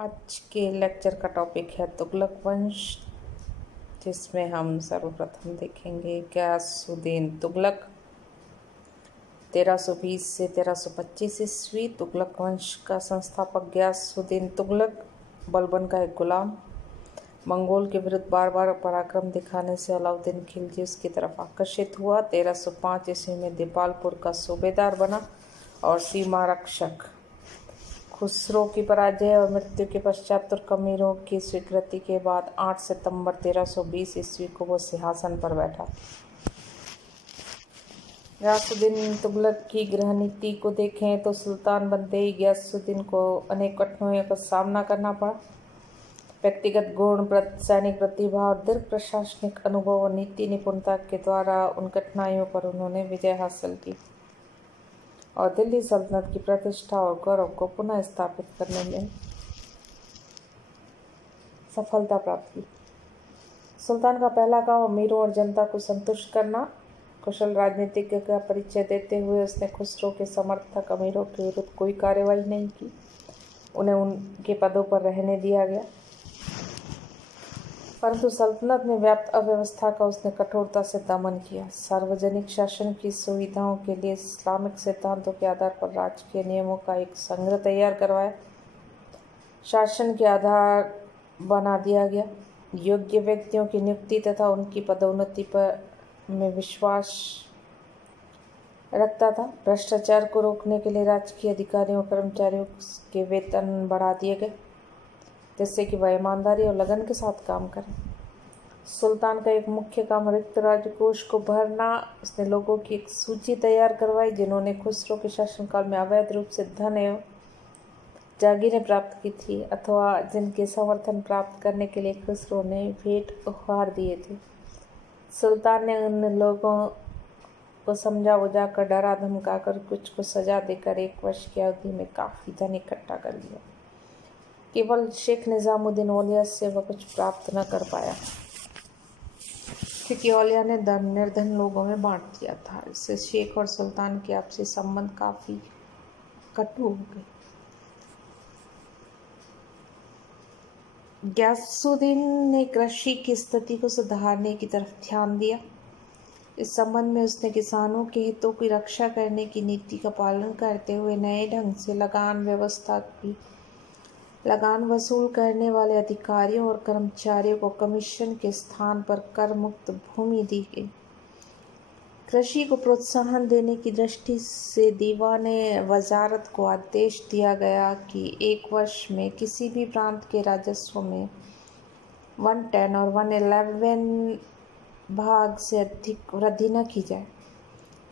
आज के लेक्चर का टॉपिक है तुगलक वंश, जिसमें हम सर्वप्रथम देखेंगे गयासुद्दीन तुगलक 1320 से 1325 ईस्वी। तुगलक वंश का संस्थापक गयासुद्दीन तुगलक बलबन का एक गुलाम मंगोल के विरुद्ध बार बार पराक्रम दिखाने से अलाउद्दीन खिलजी उसकी तरफ आकर्षित हुआ। 1305 ईस्वी में दीपालपुर का सूबेदार बना और सीमा रक्षक। खुसरो की पराजय और मृत्यु के पश्चात तुर्कमीरों की स्वीकृति के बाद 8 सितंबर 1320 ईस्वी को वो सिंहासन पर बैठा। गयासुद्दीन तुगलक की गृह नीति को देखें तो सुल्तान बनते ही गयासुद्दीन को अनेक कठिनाइयों का सामना करना पड़ा। व्यक्तिगत गुण, सैनिक प्रतिभा और दीर्घ प्रशासनिक अनुभव और नीति निपुणता के द्वारा उन कठिनाइयों पर उन्होंने विजय हासिल की और दिल्ली सल्तनत की प्रतिष्ठा और गौरव को पुनः स्थापित करने में सफलता प्राप्त की। सुल्तान का पहला काम अमीरों और जनता को संतुष्ट करना। कुशल राजनीतिज्ञ का परिचय देते हुए उसने खुसरो के समर्थक अमीरों के विरुद्ध कोई कार्रवाई नहीं की, उन्हें उनके पदों पर रहने दिया गया। परंतु सल्तनत में व्याप्त अव्यवस्था का उसने कठोरता से दमन किया। सार्वजनिक शासन की सुविधाओं के लिए इस्लामिक सिद्धांतों के आधार पर राजकीय नियमों का एक संग्रह तैयार करवाया। शासन के आधार बना दिया गया। योग्य व्यक्तियों की नियुक्ति तथा उनकी पदोन्नति पर में विश्वास रखता था। भ्रष्टाचार को रोकने के लिए राजकीय अधिकारियों और कर्मचारियों के वेतन बढ़ा दिए गए, जिससे कि वह ईमानदारी और लगन के साथ काम करें। सुल्तान का एक मुख्य काम रिक्त राजकोष को भरना। उसने लोगों की एक सूची तैयार करवाई जिन्होंने खुसरो के शासनकाल में अवैध रूप से धन एवं जागीरें प्राप्त की थी अथवा जिनके समर्थन प्राप्त करने के लिए खुसरो ने भेंट उपहार दिए थे। सुल्तान ने उन लोगों को समझा बुझाकर, डरा धमकाकर, कुछ को सजा देकर 1 वर्ष की अवधि में काफ़ी धन इकट्ठा कर लिया। केवल शेख निजामुद्दीन औलिया से वह कुछ प्राप्त न कर पाया, क्योंकि औलिया ने धन निर्धन लोगों में बांट दिया था। इससे शेख और सुल्तान के आपसी संबंध काफ़ी कटु हो गए। गयासुद्दीन ने कृषि की स्थिति को सुधारने की तरफ ध्यान दिया। इस संबंध में उसने किसानों के हितों की रक्षा करने की नीति का पालन करते हुए नए ढंग से लगान व्यवस्था की। लगान वसूल करने वाले अधिकारियों और कर्मचारियों को कमीशन के स्थान पर कर मुक्त भूमि दी गई। कृषि को प्रोत्साहन देने की दृष्टि से दीवाने वजारत को आदेश दिया गया कि 1 वर्ष में किसी भी प्रांत के राजस्व में 1/10 और 1/11 भाग से अधिक वृद्धि न की जाए।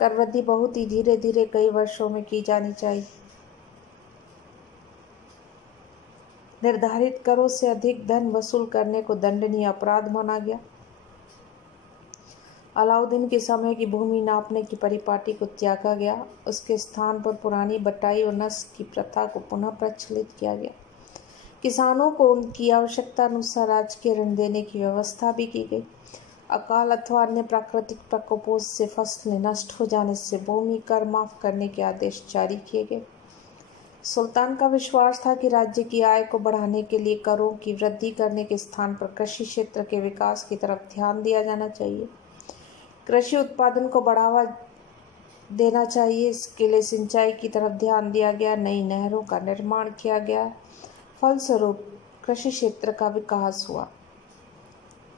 कर वृद्धि बहुत ही धीरे धीरे कई वर्षों में की जानी चाहिए। निर्धारित करों से अधिक धन वसूल करने को दंडनीय अपराध माना गया। अलाउद्दीन के समय की भूमि नापने की परिपाटी को त्यागा गया। उसके स्थान पर पुरानी बटाई और नस्ल की प्रथा को पुनः प्रचलित किया गया। किसानों को उनकी आवश्यकता अनुसार राजकीय ऋण देने की व्यवस्था भी की गई। अकाल अथवा अन्य प्राकृतिक प्रकोपों से फसलें नष्ट हो जाने से भूमि कर माफ करने के आदेश जारी किए गए। सुल्तान का विश्वास था कि राज्य की आय को बढ़ाने के लिए करों की वृद्धि करने के स्थान पर कृषि क्षेत्र के विकास की तरफ ध्यान दिया जाना चाहिए। कृषि उत्पादन को बढ़ावा देना चाहिए। इसके लिए सिंचाई की तरफ ध्यान दिया गया। नई नहरों का निर्माण किया गया। फलस्वरूप कृषि क्षेत्र का विकास हुआ।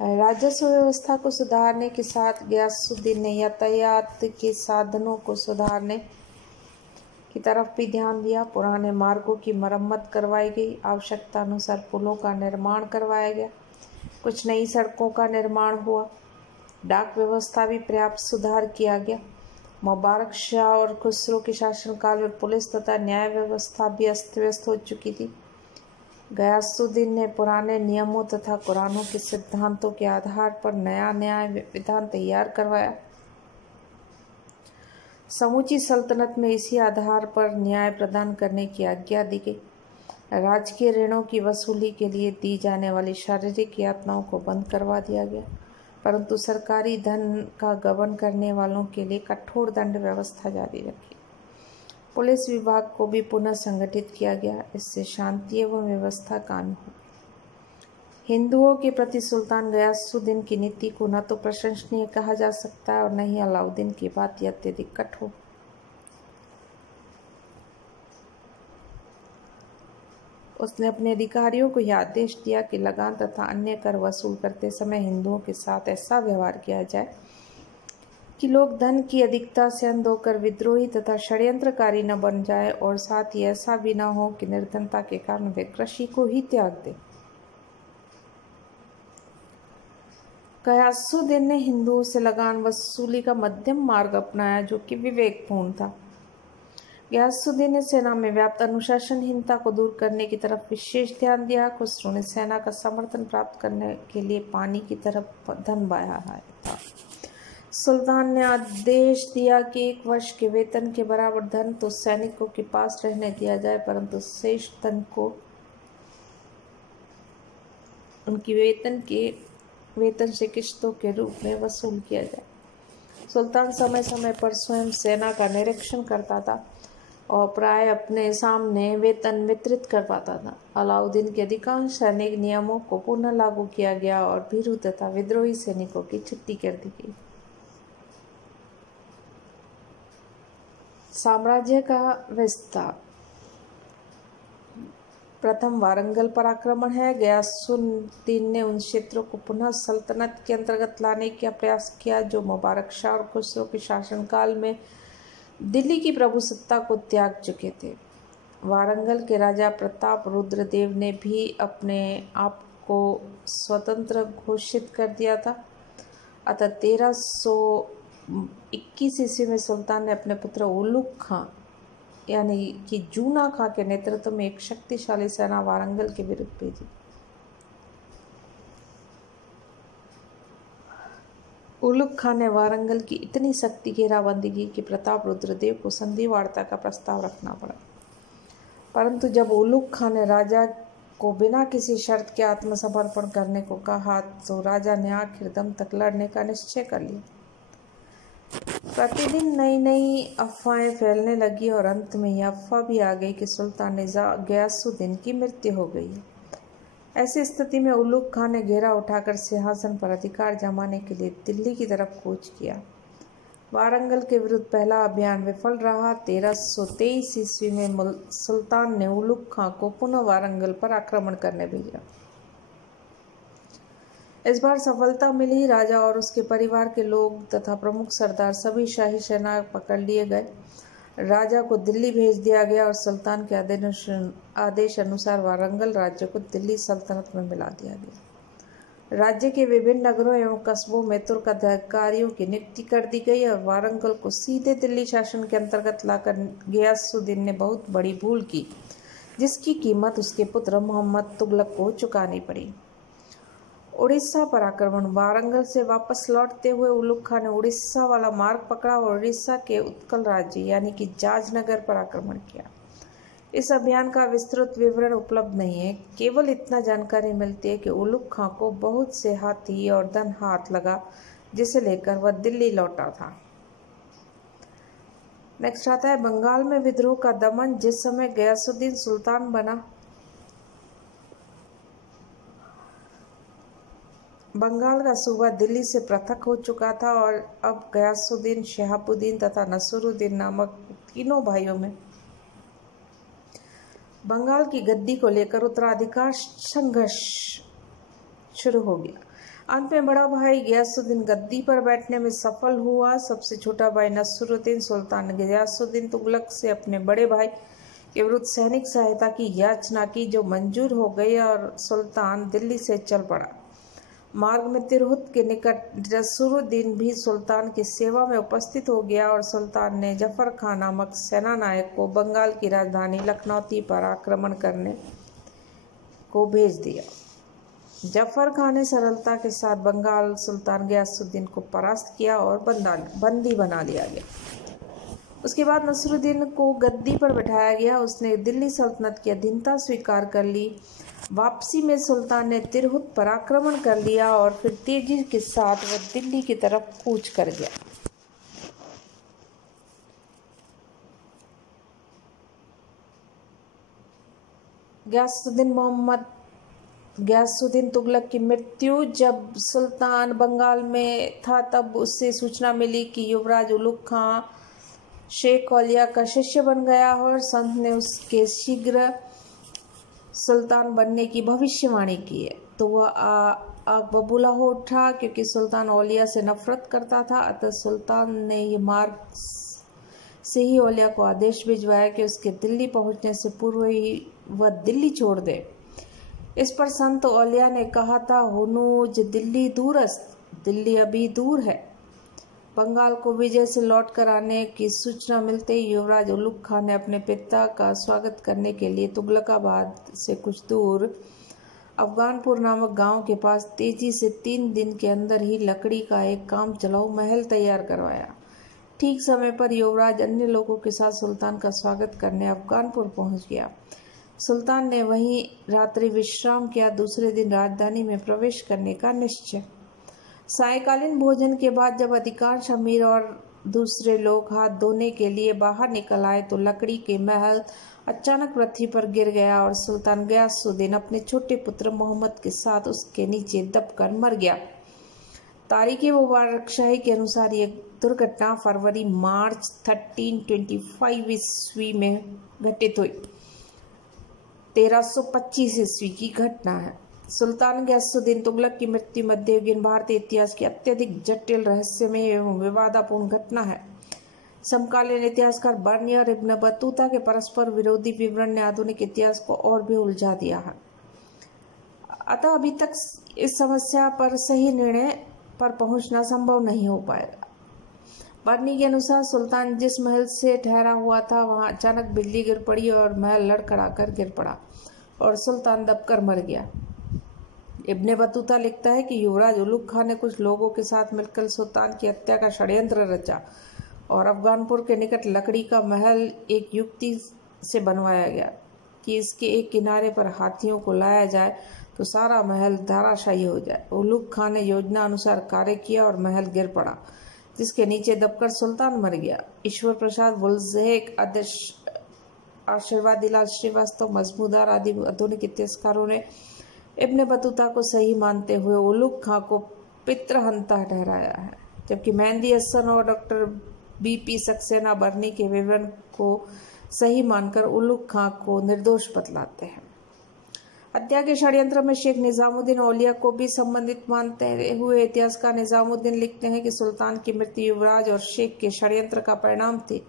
राजस्व व्यवस्था को सुधारने के साथ गयासुद्दीन ने यातायात के साधनों को सुधारने की तरफ भी ध्यान दिया। पुराने मार्गों की मरम्मत करवाई गई। आवश्यकता अनुसार पुलों का निर्माण करवाया गया। कुछ नई सड़कों का निर्माण हुआ। डाक व्यवस्था भी पर्याप्त सुधार किया गया। मुबारक शाह और खुसरो के शासनकाल में पुलिस तथा न्याय व्यवस्था भी अस्त व्यस्त हो चुकी थी। गयासुद्दीन ने पुराने नियमों तथा कुरानों के सिद्धांतों के आधार पर नया न्याय विधान तैयार करवाया। समूची सल्तनत में इसी आधार पर न्याय प्रदान करने की आज्ञा दी गई। राजकीय ऋणों की वसूली के लिए दी जाने वाली शारीरिक यातनाओं को बंद करवा दिया गया, परंतु सरकारी धन का गबन करने वालों के लिए कठोर दंड व्यवस्था जारी रखी। पुलिस विभाग को भी पुनः संगठित किया गया। इससे शांति एवं व्यवस्था कायम हुई। हिंदुओं के प्रति सुल्तान गयासुद्दीन की नीति को न तो प्रशंसनीय कहा जा सकता है और न ही अलाउद्दीन की बात अत्यधिक कठोर। उसने अपने अधिकारियों को यह आदेश दिया कि लगान तथा अन्य कर वसूल करते समय हिंदुओं के साथ ऐसा व्यवहार किया जाए कि लोग धन की अधिकता से अंध होकर विद्रोही तथा षड्यंत्रकारी न बन जाए, और साथ ही ऐसा भी न हो कि निर्धनता के कारण वे कृषि को ही त्याग दें। गयासुद्दीन ने हिंदुओं से लगान वसूली का मध्यम मार्ग अपनाया, जो कि विवेकपूर्ण था। गयासुद्दीन ने सेना में व्याप्त अनुशासनहीनता को दूर करने की तरफ विशेष ध्यान दिया। खुसरो ने सेना का समर्थन प्राप्त करने के लिए पानी की तरफ धन बहाया था। सुल्तान ने आदेश दिया कि 1 वर्ष के वेतन के बराबर धन तो सैनिकों के पास रहने दिया जाए, परंतु शेष धन को उनकी वेतन से किश्तों के रूप में वसूल किया जाए। सुल्तान समय समय पर स्वयं सेना का निरीक्षण करता था और प्राय अपने सामने वेतन वितरित कर पाता था। अलाउद्दीन के अधिकांश सैनिक नियमों को पुनः लागू किया गया और भीरू तथा विद्रोही सैनिकों की छुट्टी कर दी गई। साम्राज्य का विस्तार। प्रथम वारंगल पर आक्रमण है। गयासुद्दीन ने उन क्षेत्रों को पुनः सल्तनत के अंतर्गत लाने का प्रयास किया जो मुबारक शाह और खुसरो के शासनकाल में दिल्ली की प्रभुसत्ता को त्याग चुके थे। वारंगल के राजा प्रताप रुद्र देव ने भी अपने आप को स्वतंत्र घोषित कर दिया था। अतः 1321 ईस्वी में सुल्तान ने अपने पुत्र उलुग खां यानी कि जूना खां के नेतृत्व में एक शक्तिशाली सेना वारंगल के विरुद्ध भेजी। उलुग खां ने वारंगल की इतनी सख्ती घेराबंदी की कि प्रताप रुद्रदेव को संधि वार्ता का प्रस्ताव रखना पड़ा। परंतु जब उलुग खां ने राजा को बिना किसी शर्त के आत्मसमर्पण करने को कहा तो राजा ने आखिर दम तक लड़ने का निश्चय कर लिया। प्रतिदिन नई नई अफवाहें फैलने लगी और अंत में यह अफवाह भी आ गई कि सुल्तान गयासुद्दीन की मृत्यु हो गई है। ऐसी स्थिति में उलुग खां ने घेरा उठाकर सिंहासन पर अधिकार जमाने के लिए दिल्ली की तरफ कूच किया। वारंगल के विरुद्ध पहला अभियान विफल रहा। 1323 ईस्वी में सुल्तान ने उलुग खां को पुनः वारंगल पर आक्रमण करने भेजा। इस बार सफलता मिली। राजा और उसके परिवार के लोग तथा प्रमुख सरदार सभी शाही सेना पकड़ लिए गए। राजा को दिल्ली भेज दिया गया और सुल्तान के आदेश अनुसार वारंगल राज्य को दिल्ली सल्तनत में मिला दिया गया। राज्य के विभिन्न नगरों एवं कस्बों में तुर्क अधिकारियों की नियुक्ति कर दी गई और वारंगल को सीधे दिल्ली शासन के अंतर्गत लाकर गयासुद्दीन ने बहुत बड़ी भूल की, जिसकी कीमत उसके पुत्र मोहम्मद तुगलक को चुकानी पड़ी। उड़ीसा पर आक्रमण। वारंगल से वापस लौटते हुए उलुग खां ने उड़ीसा वाला मार्ग पकड़ा और उड़ीसा के उत्कल राज्य यानी कि जाजनगर पर आक्रमण किया। इस अभियान का विस्तृत विवरण उपलब्ध नहीं है। केवल इतना जानकारी मिलती है कि उलुग खां को बहुत से हाथी और धन हाथ लगा, जिसे लेकर वह दिल्ली लौटा था। नेक्स्ट आता है बंगाल में विद्रोह का दमन। जिस समय गयासुद्दीन सुल्तान बना, बंगाल का सूबा दिल्ली से पृथक हो चुका था और अब गयासुद्दीन, शहाबुद्दीन तथा नसरुद्दीन नामक तीनों भाइयों में बंगाल की गद्दी को लेकर उत्तराधिकार संघर्ष शुरू हो गया। अंत में बड़ा भाई गयासुद्दीन गद्दी पर बैठने में सफल हुआ। सबसे छोटा भाई नसरुद्दीन सुल्तान ने गयासुद्दीन तुगलक से अपने बड़े भाई के विरुद्ध सैनिक सहायता की याचना की, जो मंजूर हो गई और सुल्तान दिल्ली से चल पड़ा। मार्ग में तिरहुत के निकट नसरुद्दीन भी सुल्तान की सेवा में उपस्थित हो गया और सुल्तान ने जफर खान नामक सेना नायक को बंगाल की राजधानी लखनऊ पर आक्रमण करने को भेज दिया। जफर खान ने सरलता के साथ बंगाल सुल्तान गयासुद्दीन को परास्त किया और बंदी बना लिया गया। उसके बाद नसरुद्दीन को गद्दी पर बैठाया गया। उसने दिल्ली सल्तनत की अधीनता स्वीकार कर ली। वापसी में सुल्तान ने तिरहुत पर आक्रमण कर लिया और फिर तेजी के साथ वह दिल्ली की तरफ कूच कर गया। गयासुद्दीन तुगलक की मृत्यु। जब सुल्तान बंगाल में था तब उससे सूचना मिली कि युवराज उलुग खां शेख औलिया का शिष्य बन गया और संत ने उसके शीघ्र सुल्तान बनने की भविष्यवाणी की है। तो वह आग बबूला हो उठा क्योंकि सुल्तान औलिया से नफरत करता था। अतः सुल्तान ने ये मार्ग से ही औलिया को आदेश भिजवाया कि उसके दिल्ली पहुंचने से पूर्व ही वह दिल्ली छोड़ दे। इस पर संत औलिया ने कहा था, हुनूज दिल्ली दूरस्त, दिल्ली अभी दूर है। बंगाल को विजय से लौट कर आने की सूचना मिलते ही युवराज उलुग खां ने अपने पिता का स्वागत करने के लिए तुगलकाबाद से कुछ दूर अफगानपुर नामक गांव के पास तेजी से 3 दिन के अंदर ही लकड़ी का एक काम चलाऊ महल तैयार करवाया। ठीक समय पर युवराज अन्य लोगों के साथ सुल्तान का स्वागत करने अफगानपुर पहुंच गया। सुल्तान ने वहीं रात्रि विश्राम किया। दूसरे दिन राजधानी में प्रवेश करने का निश्चय। सायंकालीन भोजन के बाद जब अधिकांश अमीर और दूसरे लोग हाथ धोने के लिए बाहर निकल आए तो लकड़ी के महल अचानक पृथ्वी पर गिर गया और सुल्तान गयासुद्दीन अपने छोटे पुत्र मोहम्मद के साथ उसके नीचे दबकर मर गया। तारीखी मुबारकशाही के अनुसार यह दुर्घटना फरवरी मार्च 1325 ईस्वी में घटित हुई। 1325 ईस्वी की घटना है। सुल्तान गयासुद्दीन तुगलक की मृत्यु मध्ययुगीन भारतीय इतिहास की अत्यधिक जटिल, रहस्यमय एवं विवादापूर्ण घटना है। समकालीन इतिहासकार बर्नी और इब्न बतूता के परस्पर विरोधी विवरण ने आधुनिक इतिहास को और भी उलझा दिया है। अतः अभी तक इस समस्या पर सही निर्णय पर पहुंचना संभव नहीं हो पाएगा। बर्नी के अनुसार सुल्तान जिस महल से ठहरा हुआ था वहां अचानक बिजली गिर पड़ी और महल लड़खड़ाकर गिर पड़ा और सुल्तान दबकर मर गया। इब्ने बतूता लिखता है कि युवराज उलुग खां ने कुछ लोगों के साथ मिलकर सुल्तान की हत्या का षड्यंत्र रचा और अफगानपुर के निकट लकड़ी का महल एक युक्ति से बनवाया गया कि इसके एक किनारे पर हाथियों को लाया जाए तो सारा महल धराशायी हो जाए। उलुग खां ने योजना अनुसार कार्य किया और महल गिर पड़ा, जिसके नीचे दबकर सुल्तान मर गया। ईश्वर प्रसाद वुल्जेक, आशीर्वादीलाल श्रीवास्तव, मजमूदार आदि आधुनिक इतिहासकारों ने इब्ने बतूता को सही मानते हुए उलुग खां को पितृहंता ठहराया है, जबकि मेहंदी हसन और डॉक्टर बीपी सक्सेना बर्नी के विवरण को सही मानकर उलुग खां को निर्दोष बतलाते हैं। हत्या के षड्यंत्र में शेख निजामुद्दीन औलिया को भी संबंधित मानते हुए इतिहासकार निजामुद्दीन लिखते हैं कि सुल्तान की मृत्यु युवराज और शेख के षड्यंत्र का परिणाम थी।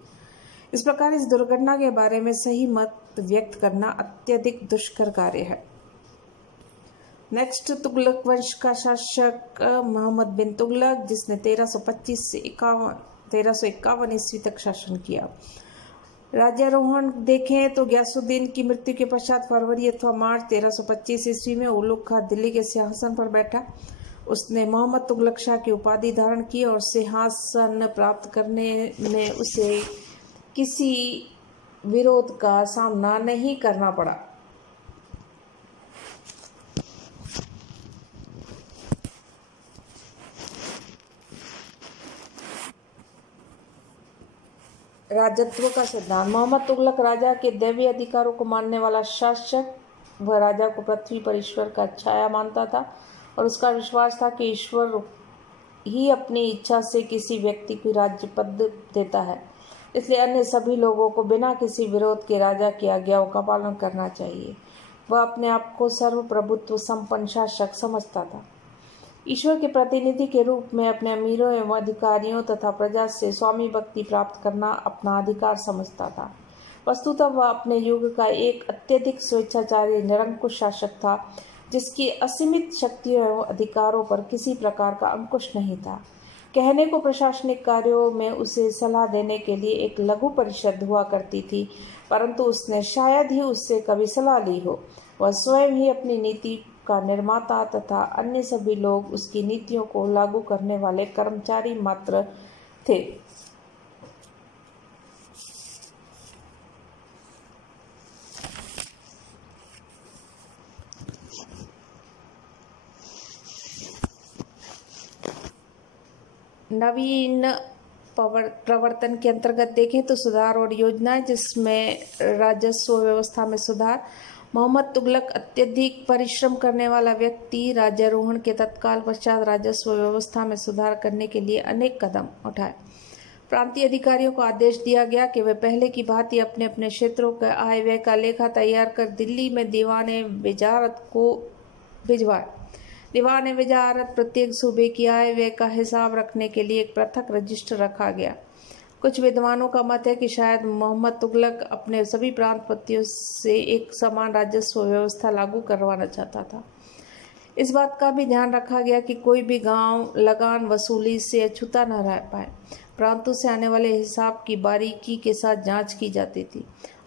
इस प्रकार इस दुर्घटना के बारे में सही मत व्यक्त करना अत्यधिक दुष्कर कार्य है। नेक्स्ट, तुगलक वंश का शासक मोहम्मद बिन तुगलक, जिसने 1325 से 1351 ईस्वी तक शासन किया। राज्यारोहण देखें तो गयासुद्दीन की मृत्यु के पश्चात फरवरी अथवा मार्च 1325 ईस्वी में उलुग खां दिल्ली के सिंहासन पर बैठा। उसने मोहम्मद तुगलक शाह की उपाधि धारण की और सिंहासन प्राप्त करने में उसे किसी विरोध का सामना नहीं करना पड़ा। राजत्व का सिद्धांत। मोहम्मद तुगलक राजा के दैवीय अधिकारों को मानने वाला शासक। वह राजा को पृथ्वी पर ईश्वर का छाया मानता था और उसका विश्वास था कि ईश्वर ही अपनी इच्छा से किसी व्यक्ति को राज्य पद देता है, इसलिए अन्य सभी लोगों को बिना किसी विरोध के राजा की आज्ञाओं का पालन करना चाहिए। वह अपने आप को सर्वप्रभुत्व संपन्न शासक समझता था। ईश्वर के प्रतिनिधि के रूप में अपने अमीरों एवं अधिकारियों तथा प्रजा से स्वामी भक्ति प्राप्त करना अपना अधिकार समझता था। वस्तुतः वह अपने युग का एक अत्यधिक स्वेच्छाचारी निरंकुश शासक था, जिसकी असीमित शक्तियों एवं अधिकारों पर किसी प्रकार का अंकुश नहीं था। कहने को प्रशासनिक कार्यों में उसे सलाह देने के लिए एक लघु परिषद हुआ करती थी, परंतु उसने शायद ही उससे कभी सलाह ली हो। वह स्वयं ही अपनी नीति का निर्माता तथा अन्य सभी लोग उसकी नीतियों को लागू करने वाले कर्मचारी मात्र थे। नवीन प्रवर्तन के अंतर्गत देखें तो सुधार और योजनाएं, जिसमें राजस्व व्यवस्था में सुधार, मोहम्मद तुगलक अत्यधिक परिश्रम करने वाला व्यक्ति राज्यारोहण के तत्काल पश्चात राजस्व व्यवस्था में सुधार करने के लिए अनेक कदम उठाए। प्रांतीय अधिकारियों को आदेश दिया गया कि वे पहले की भांति अपने अपने क्षेत्रों का आय व्यय का लेखा तैयार कर दिल्ली में दीवाने वजारत को भिजवाए। दीवाने वजारत प्रत्येक सूबे की आय व्यय का हिसाब रखने के लिए एक पृथक रजिस्टर रखा गया। कुछ विद्वानों का मत है कि शायद मोहम्मद तुगलक अपने सभी प्रांतपतियों से एक समान राजस्व व्यवस्था लागू करवाना चाहता था। इस बात का भी ध्यान रखा गया कि कोई भी गांव लगान वसूली से अछूता न रह पाए। प्रांतों से आने वाले हिसाब की बारीकी के साथ जांच की जाती थी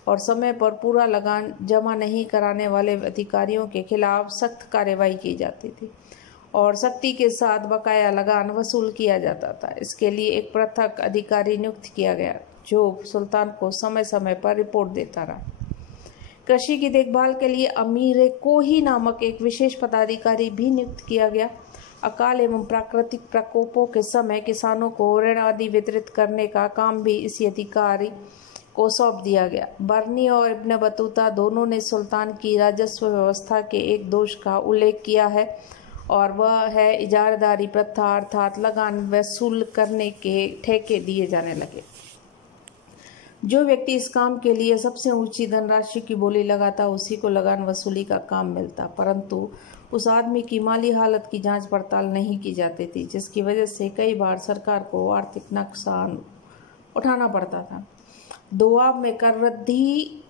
और समय पर पूरा लगान जमा नहीं कराने वाले अधिकारियों के खिलाफ सख्त कार्रवाई की जाती थी और सख्ती के साथ बकाया लगान वसूल किया जाता था। इसके लिए एक पृथक अधिकारी नियुक्त किया गया जो सुल्तान को समय समय पर रिपोर्ट देता रहा। कृषि की देखभाल के लिए अमीर कोही नामक एक विशेष पदाधिकारी भी नियुक्त किया गया। अकाल एवं प्राकृतिक प्रकोपों के समय किसानों को ऋण आदि वितरित करने का काम भी इसी अधिकारी को सौंप दिया गया। बर्नी और इब्न बतूता दोनों ने सुल्तान की राजस्व व्यवस्था के एक दोष का उल्लेख किया है और वह है इजारादारी प्रथा, अर्थात लगान वसूल करने के ठेके दिए जाने लगे। जो व्यक्ति इस काम के लिए सबसे ऊंची धनराशि की बोली लगाता उसी को लगान वसूली का काम मिलता, परंतु उस आदमी की माली हालत की जांच पड़ताल नहीं की जाती थी, जिसकी वजह से कई बार सरकार को आर्थिक नुकसान उठाना पड़ता था। दोआब में कर वृद्धि।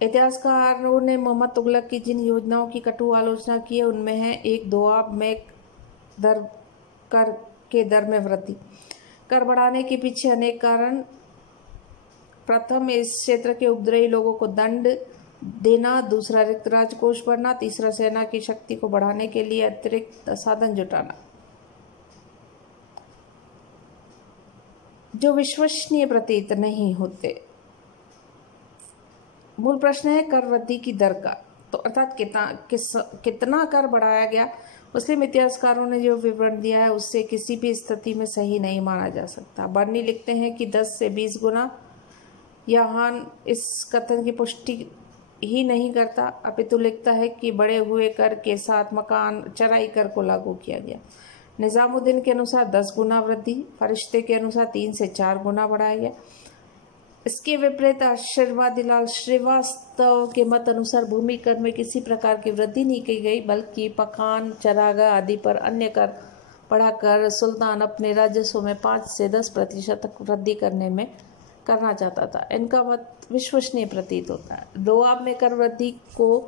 इतिहासकारों ने मोहम्मद तुगलक की जिन योजनाओं की कटु आलोचना की है उनमें है एक, दोआब में कर के दर में वृद्धि। कर बढ़ाने के पीछे अनेक कारण। प्रथम, इस क्षेत्र के उपद्रवी लोगों को दंड देना, दूसरा रिक्त राजकोष बढ़ना, तीसरा सेना की शक्ति को बढ़ाने के लिए अतिरिक्त साधन जुटाना जो विश्वसनीय प्रतीत नहीं होते। मूल प्रश्न है कर वृद्धि की दर का, तो अर्थात कितना कर बढ़ाया गया। मुस्लिम इतिहासकारों ने जो विवरण दिया है उससे किसी भी स्थिति में सही नहीं माना जा सकता। बर्नी लिखते हैं कि 10 से 20 गुना। यहाँ इस कथन की पुष्टि ही नहीं करता, अपितु लिखता है कि बढ़े हुए कर के साथ मकान चराई कर को लागू किया गया। निजामुद्दीन के अनुसार 10 गुना वृद्धि, फरिश्ते के अनुसार 3 से 4 गुना बढ़ाया गया। इसके विपरीत आशीर्वादीलाल श्रीवास्तव के मत अनुसार भूमि कर में किसी प्रकार की वृद्धि नहीं की गई, बल्कि पकान, चरागाह आदि पर अन्य कर बढ़ाकर सुल्तान अपने राजस्व में 5 से 10% तक वृद्धि करना चाहता था। इनका मत विश्वसनीय प्रतीत होता है। दोआब में कर वृद्धि को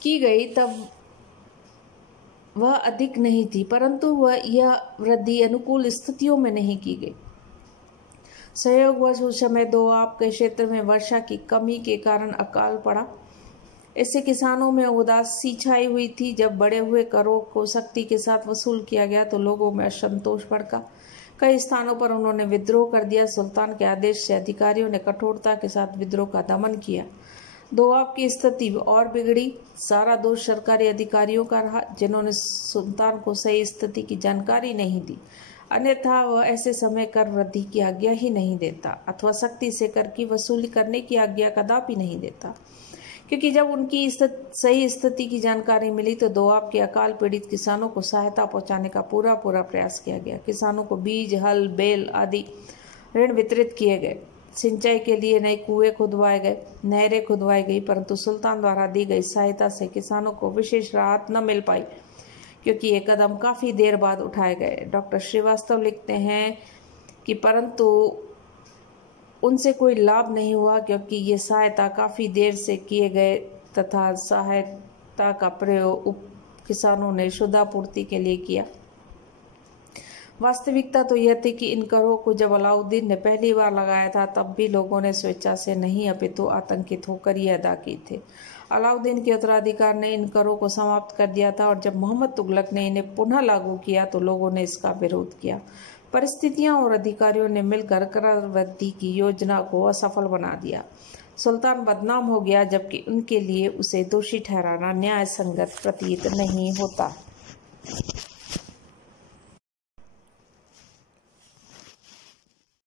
की गई तब वह अधिक नहीं थी, परंतु यह वृद्धि अनुकूल स्थितियों में नहीं की गई। संयोगवश उस समय दोआब के क्षेत्र में वर्षा की कमी के कारण अकाल पड़ा। इससे किसानों में उदासी छाई हुई थी। जब बढ़े हुए करों को सख्ती के साथ वसूल किया गया तो लोगों में असंतोष भड़का। कई स्थानों पर उन्होंने विद्रोह कर दिया। सुल्तान के आदेश से अधिकारियों ने कठोरता के साथ विद्रोह का दमन किया। दोआब की स्थिति और बिगड़ी। सारा दोष सरकारी अधिकारियों का रहा, जिन्होंने सुल्तान को सही स्थिति की जानकारी नहीं दी, अन्यथा वह ऐसे समय कर वृद्धि की आज्ञा ही नहीं देता अथवा सख्ती से कर की वसूली करने की आज्ञा कदापि नहीं देता, क्योंकि जब उनकी सही स्थिति की जानकारी मिली तो दोआब के अकाल पीड़ित किसानों को सहायता पहुंचाने का पूरा प्रयास किया गया। किसानों को बीज, हल, बेल आदि ऋण वितरित किए गए। सिंचाई के लिए नए कुएं खुदवाए गए, नहरें खुदवाई गई, परंतु सुल्तान द्वारा दी गई सहायता से किसानों को विशेष राहत न मिल पाई, क्योंकि ये कदम काफ़ी देर बाद उठाए गए। डॉक्टर श्रीवास्तव लिखते हैं कि परंतु उनसे कोई लाभ नहीं हुआ, क्योंकि ये सहायता काफ़ी देर से किए गए तथा सहायता का प्रयोग किसानों ने शुद्धापूर्ति के लिए किया। वास्तविकता तो यह थी कि इन करों को जब अलाउद्दीन ने पहली बार लगाया था तब भी लोगों ने स्वेच्छा से नहीं अपितु आतंकित होकर ये अदा की थे। अलाउद्दीन के उत्तराधिकार ने इन करों को समाप्त कर दिया था और जब मोहम्मद तुगलक ने इन्हें पुनः लागू किया तो लोगों ने इसका विरोध किया। परिस्थितियां और अधिकारियों ने मिलकर कर वृद्धि की योजना को असफल बना दिया। सुल्तान बदनाम हो गया, जबकि उनके लिए उसे दोषी ठहराना न्याय संगत प्रतीत नहीं होता।